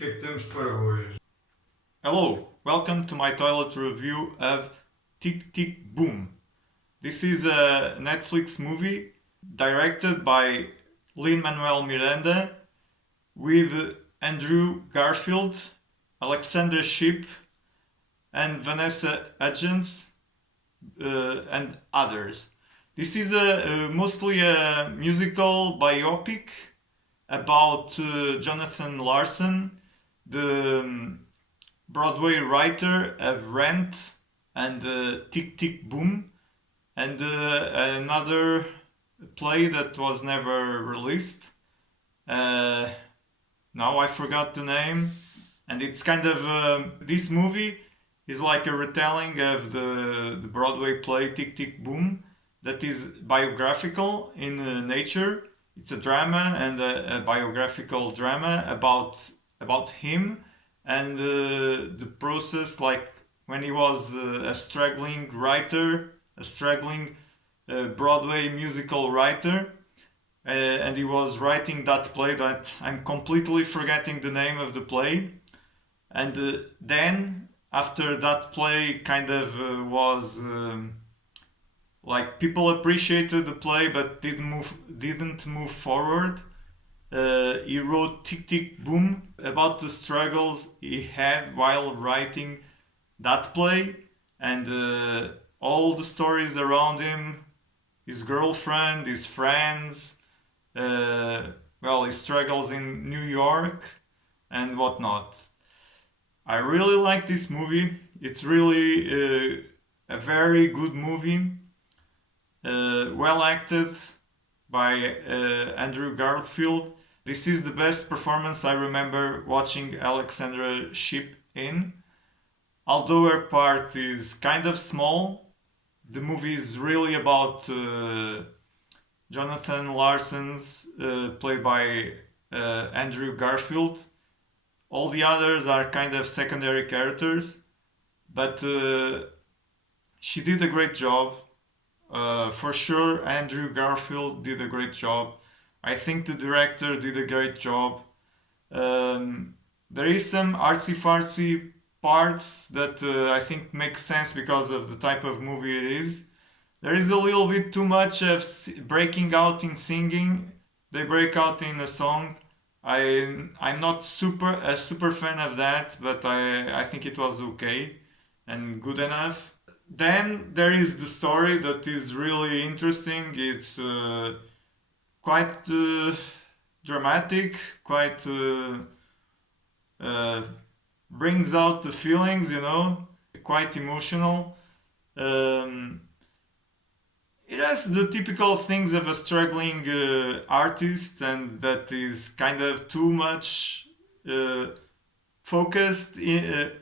que é que temos para hoje? Hello, welcome to my toilet review of Tick Tick Boom. This is a Netflix movie directed by Lin-Manuel Miranda with Andrew Garfield, Alexandra Shipp, and Vanessa Hudgens, and others. This is mostly a musical biopic about Jonathan Larson, the Broadway writer of Rent and Tick Tick Boom, and another play that was never released. Now I forgot the name, and it's kind of this movie is like a retelling of the Broadway play Tick Tick Boom that is biographical in nature. It's a drama and a biographical drama about him and the process, like when he was a struggling writer, a struggling Broadway musical writer, and he was writing that play that I'm completely forgetting the name of the play. And then after that play kind of was like people appreciated the play but didn't move forward. He wrote Tick Tick Boom about the struggles he had while writing that play and all the stories around him, his girlfriend, his friends, his struggles in New York and whatnot. I really like this movie. It's really a very good movie, well acted by Andrew Garfield. This is the best performance I remember watching Alexandra Shipp in. Although her part is kind of small, the movie is really about Jonathan Larson's, played by Andrew Garfield. All the others are kind of secondary characters, but she did a great job. For sure, Andrew Garfield did a great job. I think the director did a great job. There is some artsy fartsy parts that I think make sense because of the type of movie it is. There is a little bit too much of breaking out in singing. They break out in a song. I'm not a super fan of that, but I think it was okay and good enough. Then there is the story that is really interesting. It's quite dramatic, quite brings out the feelings, quite emotional. Um, it has the typical things of a struggling artist, and that is kind of too much focused in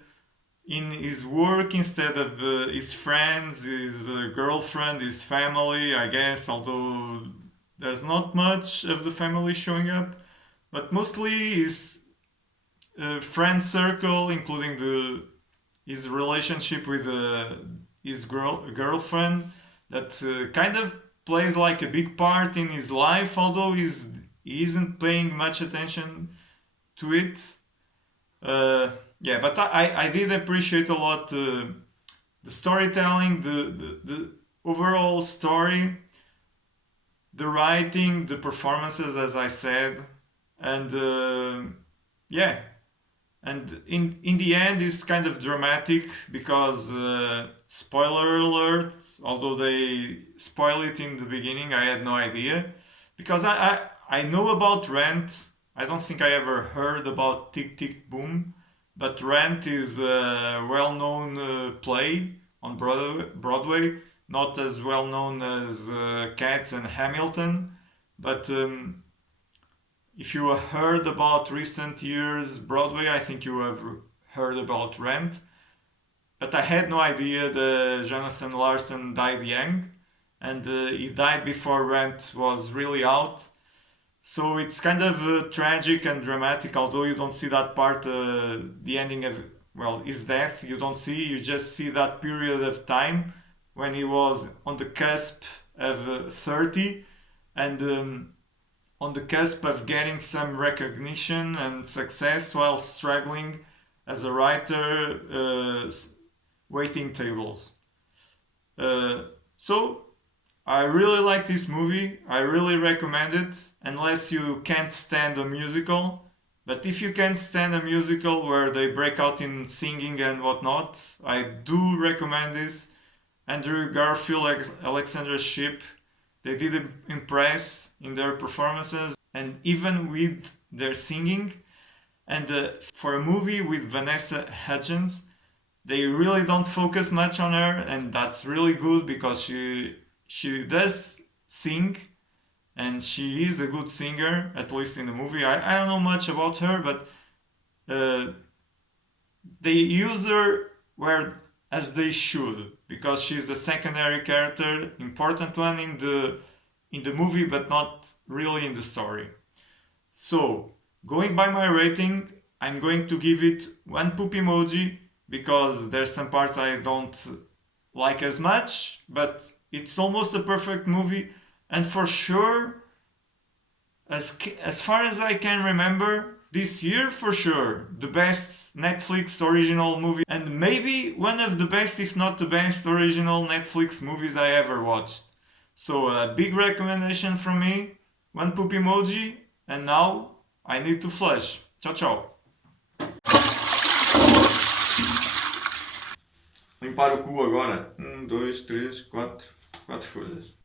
his work instead of his friends, his girlfriend, his family, I guess, although there's not much of the family showing up, but mostly his friend circle, including his relationship with his girlfriend, that kind of plays like a big part in his life, although he isn't paying much attention to it. Yeah, but I did appreciate a lot the storytelling, the overall story, the writing, the performances, as I said, and yeah, and in the end, it's kind of dramatic because spoiler alert. Although they spoil it in the beginning, I had no idea because I know about Rent. I don't think I ever heard about Tick Tick Boom, but Rent is a well-known play on Broadway, not as well-known as Cats and Hamilton, but if you heard about recent years Broadway, I think you have heard about Rent. But I had no idea that Jonathan Larson died young, and he died before Rent was really out. So it's kind of tragic and dramatic, although you don't see that part, the ending of, his death, you don't see, you just see that period of time when he was on the cusp of 30, and on the cusp of getting some recognition and success while struggling as a writer, waiting tables. So I really like this movie. I really recommend it, unless you can't stand a musical. But if you can stand a musical where they break out in singing and whatnot, I do recommend this. Andrew Garfield, Alexandra Shipp, they did impress in their performances and even with their singing. And for a movie with Vanessa Hudgens, they really don't focus much on her, and that's really good because she does sing and she is a good singer, at least in the movie. I don't know much about her, but uh, they use her where as they should, because she's the secondary character, important one in the movie, but not really in the story. So, going by my rating, I'm going to give it one poop emoji because there's some parts I don't like as much, but it's almost a perfect movie, and for sure, as far as I can remember, this year for sure, the best Netflix original movie, and maybe one of the best, if not the best, original Netflix movies I ever watched. So a big recommendation from me, one poop emoji, and now I need to flush. Tchau, tchau. Limpar o cu agora. Um, dois, três, quatro. Quatro folhas.